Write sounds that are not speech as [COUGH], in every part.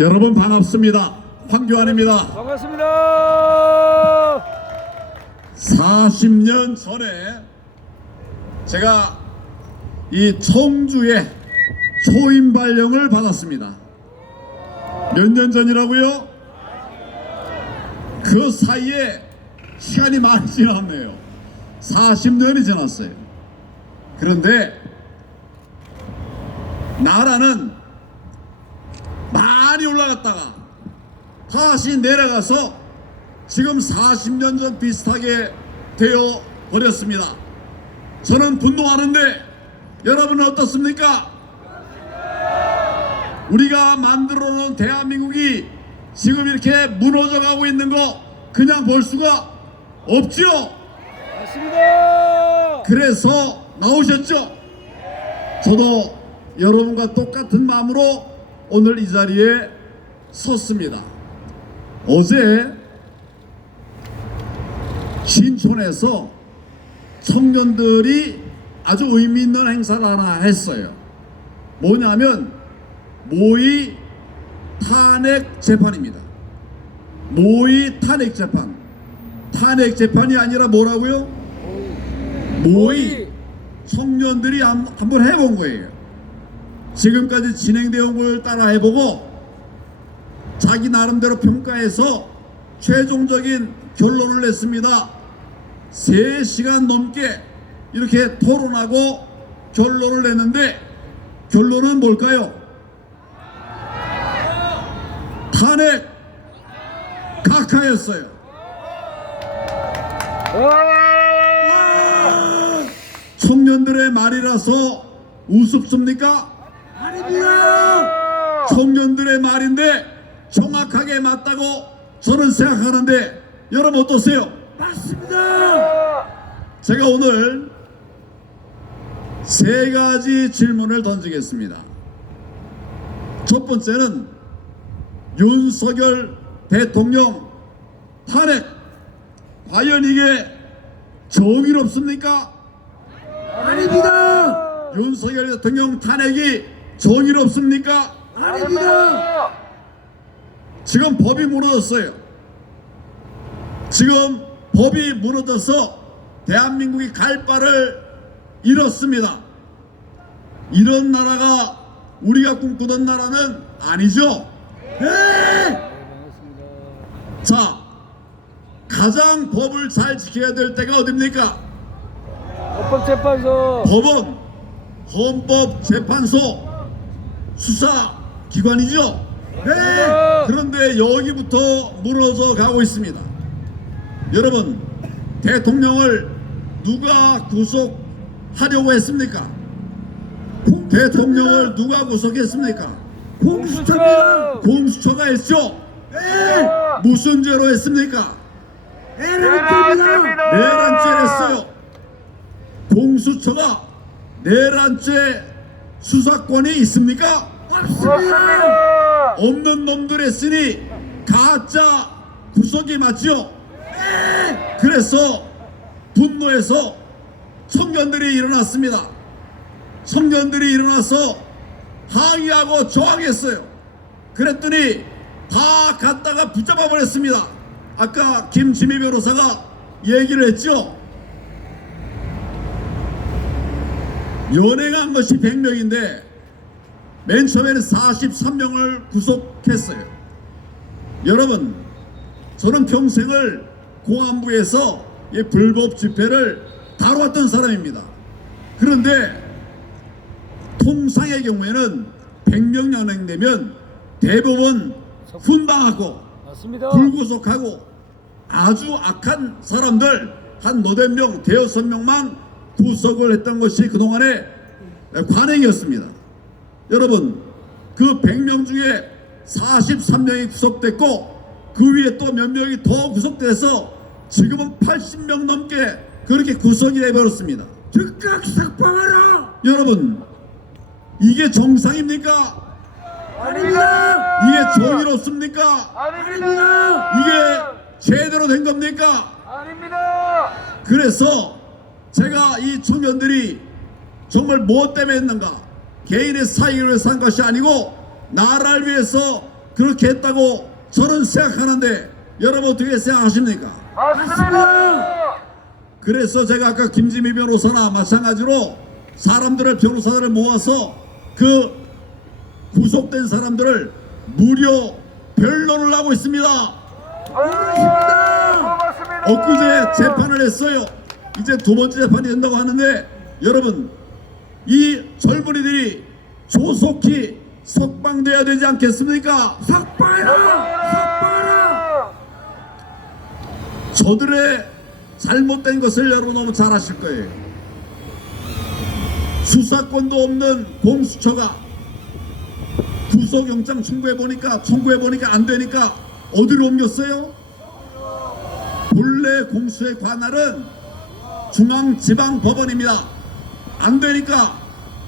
여러분 반갑습니다. 황교안입니다. 반갑습니다. 40년 전에 제가 이 청주에 초임 발령을 받았습니다. 몇 년 전이라고요? 그 사이에 시간이 많이 지났네요. 40년이 지났어요. 그런데 나라는 많이 올라갔다가 다시 내려가서 지금 40년 전 비슷하게 되어 버렸습니다. 저는 분노하는데 여러분은 어떻습니까? 우리가 만들어 놓은 대한민국이 지금 이렇게 무너져 가고 있는 거 그냥 볼 수가 없죠? 맞습니다. 그래서 나오셨죠? 저도 여러분과 똑같은 마음으로 오늘 이 자리에 섰습니다. 어제 신촌에서 청년들이 아주 의미 있는 행사를 하나 했어요. 뭐냐면 모의 탄핵 재판입니다. 모의 탄핵 재판. 탄핵 재판이 아니라 뭐라고요? 모의 청년들이 한- 한번 해본 거예요. 지금까지 진행되어 온 걸 따라 해보고 자기 나름대로 평가해서 최종적인 결론을 냈습니다. 3시간 넘게 이렇게 토론하고 결론을 냈는데 결론은 뭘까요? 탄핵 각하였어요. 청년들의 말이라서 우습습니까? 아닙니다. 청년들의 말인데 정확하게 맞다고 저는 생각하는데 여러분 어떠세요? 맞습니다. 제가 오늘 세 가지 질문을 던지겠습니다. 첫 번째는 윤석열 대통령 탄핵 과연 이게 정의롭습니까? 아닙니다. 윤석열 대통령 탄핵이 정의롭습니까? 아닙니다. 지금 법이 무너졌어요. 지금 법이 무너져서 대한민국이 갈 바를 잃었습니다. 이런 나라가 우리가 꿈꾸던 나라는 아니죠. 네! 자, 가장 법을 잘 지켜야 될 때가 어딥니까? 헌법재판소 법은 헌법재판소 수사기관이죠. 네. 그런데 여기부터 무너져 가고 있습니다. 여러분, 대통령을 누가 구속하려고 했습니까? 대통령을 누가 구속했습니까? 공수처입니다. 공수처가 했죠. 네. 무슨 죄로 했습니까? 에란입니다. 내란죄 했어요. 공수처가 내란죄 수사권이 있습니까? 없습니다. 없는 놈들 했으니 가짜 구속이 맞죠? 그래서 분노해서 청년들이 일어났습니다. 청년들이 일어나서 항의하고 저항했어요. 그랬더니 다 갖다가 붙잡아 버렸습니다. 아까 김지미 변호사가 얘기를 했죠. 연행한 것이 100명인데 맨 처음에는 43명을 구속했어요. 여러분, 저는 평생을 공안부에서 이 불법 집회를 다뤄왔던 사람입니다. 그런데 통상의 경우에는 100명 연행되면 대법원 훈방하고 맞습니다. 불구속하고 아주 악한 사람들 한 너댓 명, 대여섯 명만 구속을 했던 것이 그동안의 관행이었습니다. 여러분, 그 100명 중에 43명이 구속됐고 그 위에 또 몇 명이 더 구속돼서 지금은 80명 넘게 그렇게 구속이 돼버렸습니다. 즉각 석방하라. 여러분, 이게 정상입니까? 아닙니다. 이게 정의롭습니까? 아닙니다. 이게 제대로 된 겁니까? 아닙니다. 그래서 제가 이 청년들이 정말 무엇 때문에 했는가? 개인의 사익을 위해서 한 것이 아니고 나라를 위해서 그렇게 했다고 저는 생각하는데 여러분 어떻게 생각하십니까? 맞습니다. 그래서 제가 아까 김지미 변호사나 마찬가지로 사람들을 변호사들을 모아서 그 구속된 사람들을 무료 변론을 하고 있습니다. 맞습니다. 엊그제 재판을 했어요. 이제 두 번째 재판이 된다고 하는데 여러분 이 젊은이들이 조속히 석방돼야 되지 않겠습니까? 삭발하라! 삭발하라! 저들의 잘못된 것을 여러분 너무 잘 아실 거예요. 수사권도 없는 공수처가 구속영장 청구해 보니까 청구해 보니까 안 되니까 어디로 옮겼어요? 본래 공수의 관할은 중앙지방법원입니다. 안 되니까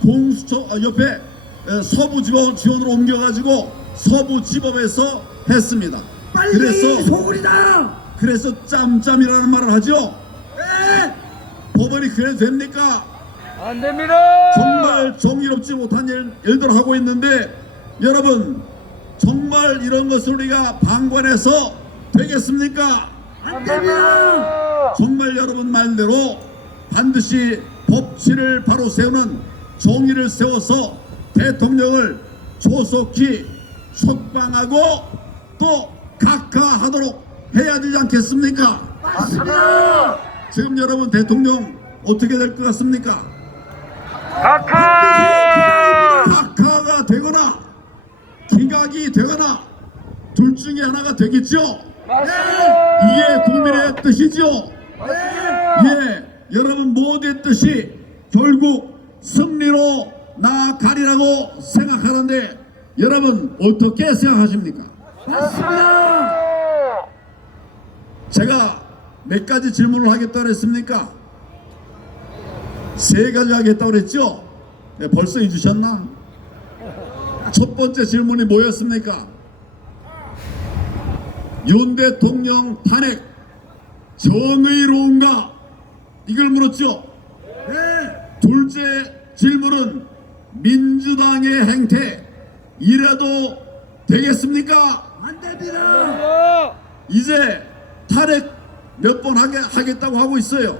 공수처 어, 옆에 에, 서부지법 지원으로 옮겨가지고 서부지법에서 했습니다. 빨리 그래서 소굴이다! 그래서 짬짬이라는 말을 하죠. 네! 법원이 그래도 됩니까? 안 됩니다. 정말 정의롭지 못한 일, 일들 하고 있는데 여러분 정말 이런 것을 우리가 방관해서 되겠습니까? 안 됩니다! 정말 여러분 말대로 반드시 법치를 바로 세우는 정의를 세워서 대통령을 조속히 석방하고 또 각하하도록 해야 되지 않겠습니까? 맞습니다! 지금 여러분 대통령 어떻게 될 것 같습니까? 각하. 각하가 되거나 기각이 되거나 둘 중에 하나가 되겠죠. 맞습니다. 이게 국민의 뜻이죠. 예, 여러분 모두의 뜻이 결국 승리로 나아가리라고 생각하는데 여러분 어떻게 생각하십니까? 맞습니다! 제가 몇 가지 질문을 하겠다고 그랬습니까? 세 가지 하겠다고 그랬죠? 네, 벌써 잊으셨나? 첫 번째 질문이 뭐였습니까? 윤 대통령 탄핵 정의로운가? 이걸 물었죠? 네! 둘째 질문은 민주당의 행태 이래도 되겠습니까? 안 됩니다! 이제 탄핵 몇 번 하겠다고 하고 있어요.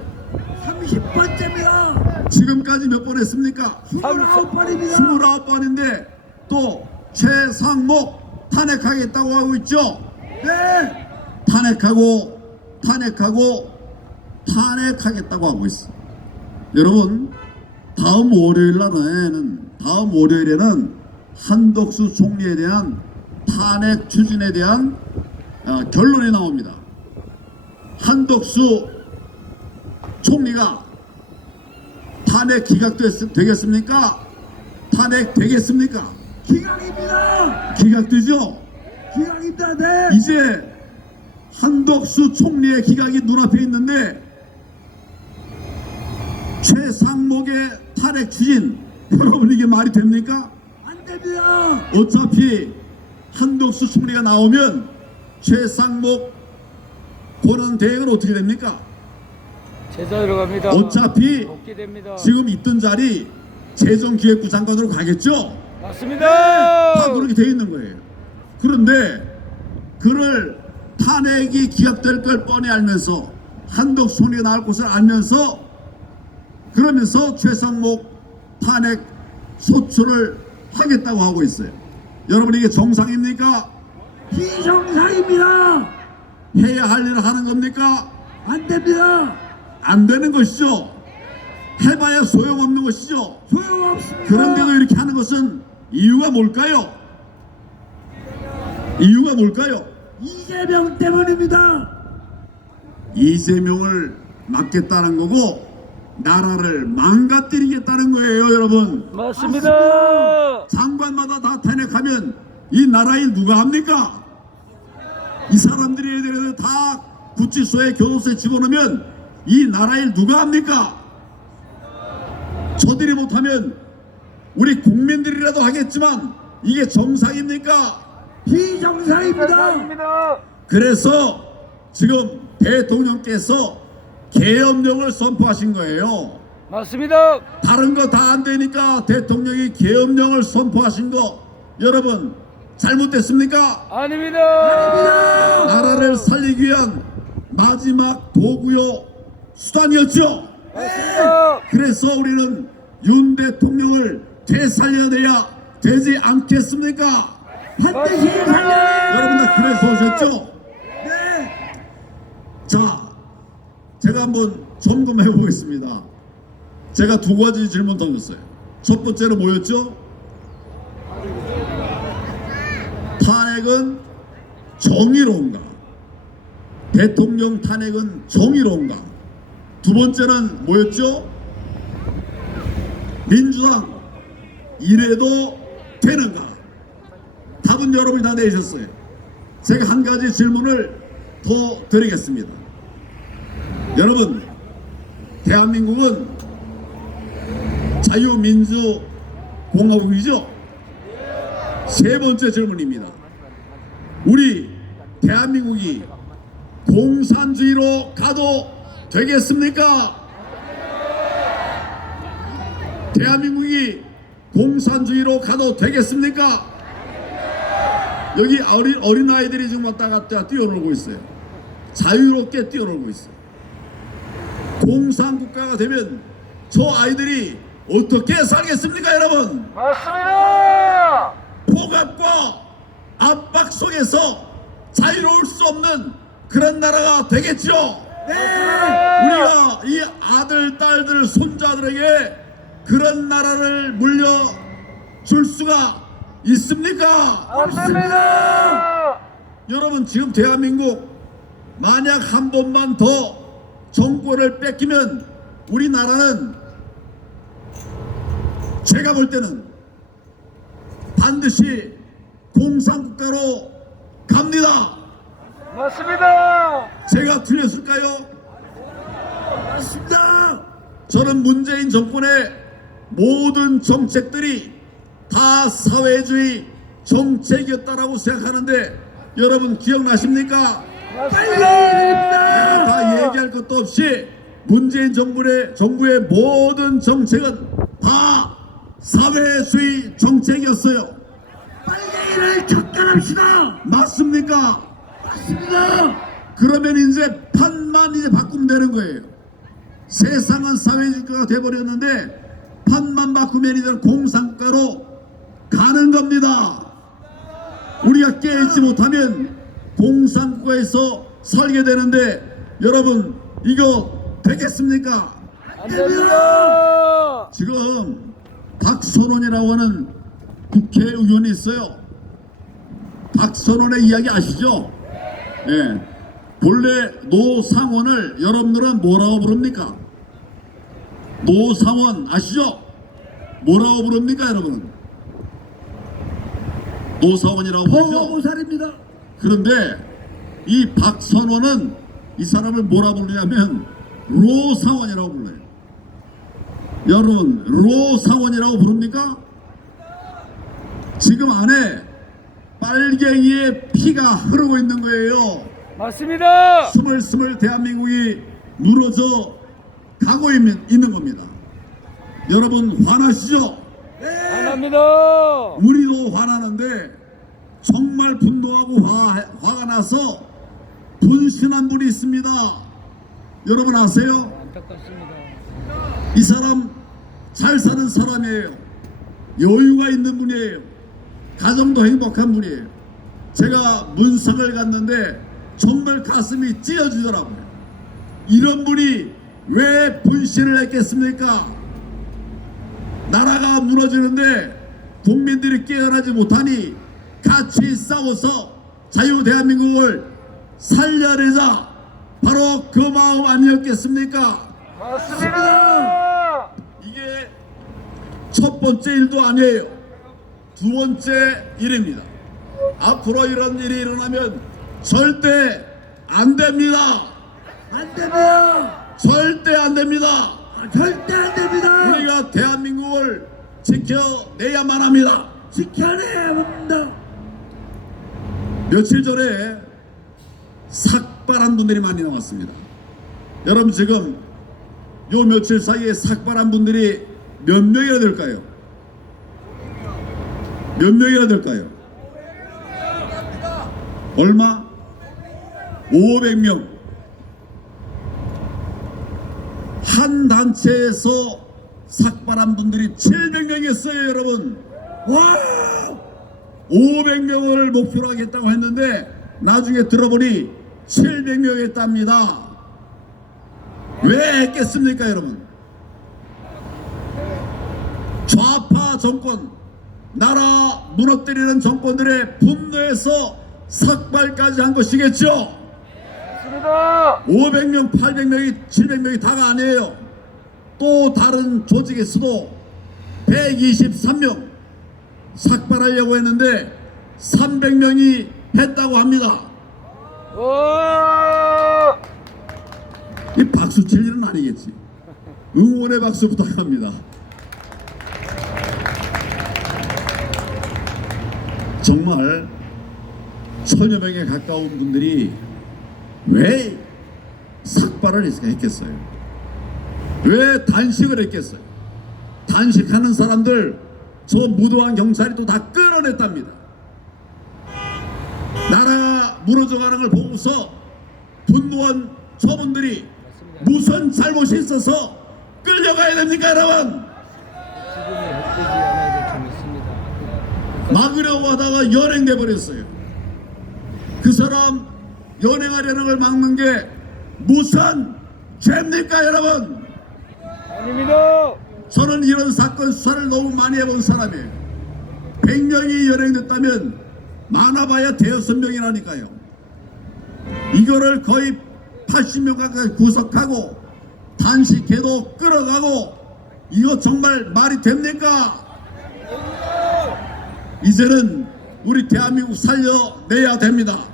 30번째입니다! 지금까지 몇 번 했습니까? 29번입니다! 29번인데 또 최상목 탄핵하겠다고 하고 있죠. 네! 탄핵하고 탄핵하고 탄핵하겠다고 하고 있어. 여러분 다음 월요일 날에는 다음 월요일에는 한덕수 총리에 대한 탄핵 추진에 대한 어, 결론이 나옵니다. 한덕수 총리가 탄핵 기각되겠습니까? 탄핵 되겠습니까? 기강입니다! 기각되죠? 기강입니다! 네! 이제 한덕수 총리의 기각이 눈앞에 있는데 최상목의 탄핵 추진 [LAUGHS] 여러분 이게 말이 됩니까? 안 됩니다! 어차피 한덕수 총리가 나오면 최상목 권한 대행은 어떻게 됩니까? 제자리로 갑니다. 어차피. 지금 있던 자리 재정기획부 장관으로 가겠죠? 다 맞습니다. 그렇게 돼 있는 거예요. 그런데 그를 탄핵이 기각될 걸 뻔히 알면서 한덕 손이 나올 것을 알면서 그러면서 최상목 탄핵 소추를 하겠다고 하고 있어요. 여러분 이게 정상입니까? 비정상입니다! 해야 할 일을 하는 겁니까? 안 됩니다! 안 되는 것이죠. 해봐야 소용없는 것이죠. 소용없습니다! 그런데도 이렇게 하는 것은 이유가 뭘까요? 이유가 뭘까요? 이재명 때문입니다! 이재명을 막겠다는 거고 나라를 망가뜨리겠다는 거예요, 여러분. 맞습니다. 장관마다 다 탄핵하면 이 나라 일 누가 합니까? 이 사람들이 애들을 다 구치소에 교도소에 집어넣으면 이 나라 일 누가 합니까? 저들이 못하면 우리 국민들이라도 하겠지만 이게 정상입니까? 비정상입니다! 입니다. 그래서 지금 대통령께서 계엄령을 선포하신 거예요. 맞습니다. 다른 거 다 안 되니까 대통령이 계엄령을 선포하신 거 여러분 잘못됐습니까? 아닙니다. 나라를 살리기 위한 마지막 도구요 수단이었죠. 맞습니다. 그래서 우리는 윤 대통령을 되살려내야 되지 않겠습니까? 반드시 살려. 여러분 다 그래서 오셨죠? 네. 자, 제가 한번 점검해 보겠습니다. 제가 두 가지 질문 던졌어요. 첫 번째는 뭐였죠? 탄핵은 정의로운가? 대통령 탄핵은 정의로운가? 두 번째는 뭐였죠? 민주당 이래도 되는가? 답은 여러분이 다 내셨어요. 제가 한 가지 질문을 더 드리겠습니다. 여러분, 대한민국은 자유민주공화국이죠? 세 번째 질문입니다. 우리 대한민국이 공산주의로 가도 되겠습니까? 대한민국이 공산주의로 가도 되겠습니까? 여기 어린, 어린 아이들이 지금 왔다 갔다 뛰어놀고 있어요. 자유롭게 뛰어놀고 있어요. 공산국가가 되면 저 아이들이 어떻게 살겠습니까, 여러분? 맞습니다. 폭압과 압박 속에서 자유로울 수 없는 그런 나라가 되겠죠. 우리가 이 아들, 딸들, 손자들에게 그런 나라를 물려줄 수가 있습니까? 맞습니다. 여러분 지금 대한민국 만약 한 번만 더 정권을 뺏기면 우리나라는 제가 볼 때는 반드시 공산국가로 갑니다. 맞습니다. 제가 틀렸을까요? 맞습니다. 저는 문재인 정권의 모든 정책들이 다 사회주의 정책이었다라고 생각하는데 여러분 기억나십니까? 다 얘기할 것도 없이 문재인 정부의 정부의 모든 정책은 다 사회주의 정책이었어요. 빨갱이를 척결합시다. 맞습니까? 맞습니다. 그러면 이제 판만 이제 바꾸면 되는 거예요. 세상은 사회주의가 돼버렸는데 판만 바꾸면 이제 공산국가로 가는 겁니다. 우리가 깨있지 못하면 공산국가에서 살게 되는데 여러분 이거 되겠습니까? 안 됩니다. 지금 박선원이라고 하는 국회의원이 있어요. 박선원의 이야기 아시죠? 예. 본래 노상원을 여러분들은 뭐라고 부릅니까? 노상원 아시죠? 뭐라고 부릅니까 여러분? 노상원이라고 부르죠? 보호보살입니다. 그런데 이 박선원은 이 사람을 뭐라 부르냐면 로상원이라고 불러요. 여러분 로상원이라고 부릅니까? 지금 안에 빨갱이의 피가 흐르고 있는 거예요. 맞습니다. 스물스물 대한민국이 무너져 가고 있는, 있는 겁니다. 여러분 화나시죠? 안 합니다. 우리도 화나는데 정말 분노하고 화, 화가 나서 분신한 분이 있습니다. 여러분 아세요? 안타깝습니다. 이 사람 잘 사는 사람이에요. 여유가 있는 분이에요. 가정도 행복한 분이에요. 제가 문상을 갔는데 정말 가슴이 찢어지더라고요. 이런 분이 왜 분신을 했겠습니까? 나라가 무너지는데 국민들이 깨어나지 못하니 같이 싸워서 자유 대한민국을 살려내자 바로 그 마음 아니었겠습니까? 맞습니다. 이게 첫 번째 일도 아니에요. 두 번째 일입니다. 앞으로 이런 일이 일어나면 절대 안 됩니다. 안 됩니다. 절대 안 됩니다. 절대 안 됩니다. 우리가 대한민국을 지켜내야만 합니다. 지켜내야 합니다. 며칠 전에 삭발한 분들이 많이 나왔습니다. 여러분 지금 요 며칠 사이에 삭발한 분들이 몇 명이나 될까요? 몇 명이나 될까요? 얼마? 500명. 한 단체에서 삭발한 분들이 700명이었어요, 여러분. 와! 500명을 목표로 하겠다고 했는데 나중에 들어보니 700명 했답니다. 왜 했겠습니까, 여러분? 좌파 정권, 나라 무너뜨리는 정권들의 분노에서 삭발까지 한 것이겠죠. 맞습니다. 500명, 800명이, 700명이 다가 아니에요. 또 다른 조직에서도 123명 삭발하려고 했는데 300명이 했다고 합니다. 와! 이 박수 칠 일은 아니겠지. 응원의 박수 부탁합니다. 정말 천여 명에 가까운 분들이 왜 삭발을 했겠어요? 왜 단식을 했겠어요? 단식하는 사람들 저 무도한 경찰이 또 다 끌어냈답니다. 나라가 무너져가는 걸 보고서 분노한 저분들이 무슨 잘못이 있어서 끌려가야 됩니까 여러분? 막으려고 하다가 연행돼 버렸어요. 그 사람 연행하려는 걸 막는 게 무슨 죄입니까 여러분? 아닙니다. 저는 이런 사건 수사를 너무 많이 해본 사람이에요. 100명이 연행됐다면 많아봐야 대여섯 명이라니까요. 이거를 거의 80명 가까이 구속하고 단식해도 끌어가고 이거 정말 말이 됩니까? 이제는 우리 대한민국 살려내야 됩니다.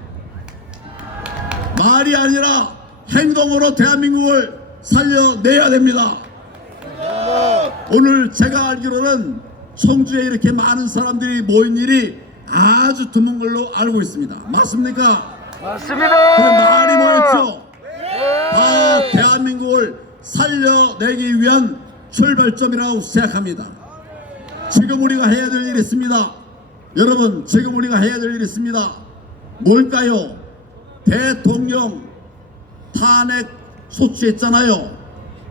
말이 아니라 행동으로 대한민국을 살려내야 됩니다. 오늘 제가 알기로는 청주에 이렇게 많은 사람들이 모인 일이 아주 드문 걸로 알고 있습니다. 맞습니까? 맞습니다. 그래 많이 모였죠. 다 대한민국을 살려내기 위한 출발점이라고 생각합니다. 지금 우리가 해야 될 일이 있습니다. 여러분, 지금 우리가 해야 될 일이 있습니다. 뭘까요? 대통령 탄핵 소추했잖아요.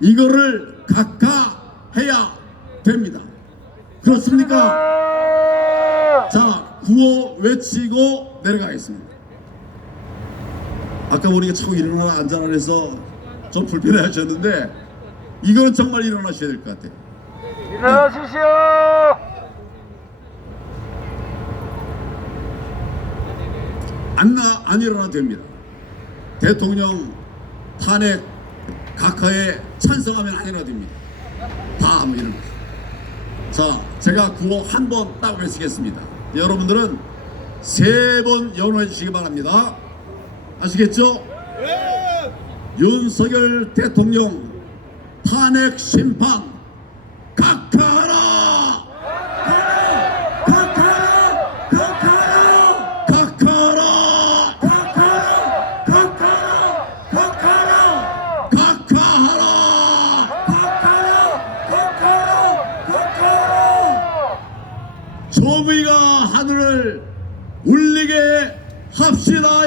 이거를 각하해야 됩니다. 그렇습니까? 자, 구호 외치고 내려가겠습니다. 아까 우리가 자꾸 일어나라 앉아라 해서 좀 불편해 하셨는데 이거는 정말 일어나셔야 될 것 같아요. 일어나시시오. 안, 나, 안 일어나도 됩니다. 대통령 탄핵 각하에 찬성하면 안 일어나도 됩니다. 다 한번 일어나세요. 자, 제가 구호 한 번 딱 외치겠습니다. 여러분들은 세 번 연호해 주시기 바랍니다. 아시겠죠? 윤석열 대통령 탄핵 심판 각하하라! 각하라! 각하라! 각하하라! 각하라! 각하라! 각하라! 각하하라! 각하라! 각하라! 각하라! 정의가 하